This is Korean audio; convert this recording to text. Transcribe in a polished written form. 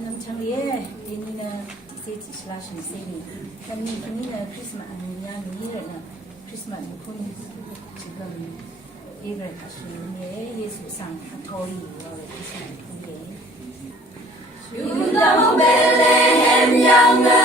남창리에 얘는 세지 슬라시 세니 남니 그니는 크리스마스 아니냐 미니는 크리스마스 군 지금 이걸 가시는 예수상 토리 크리스마스 군에 유다 베레헴 양은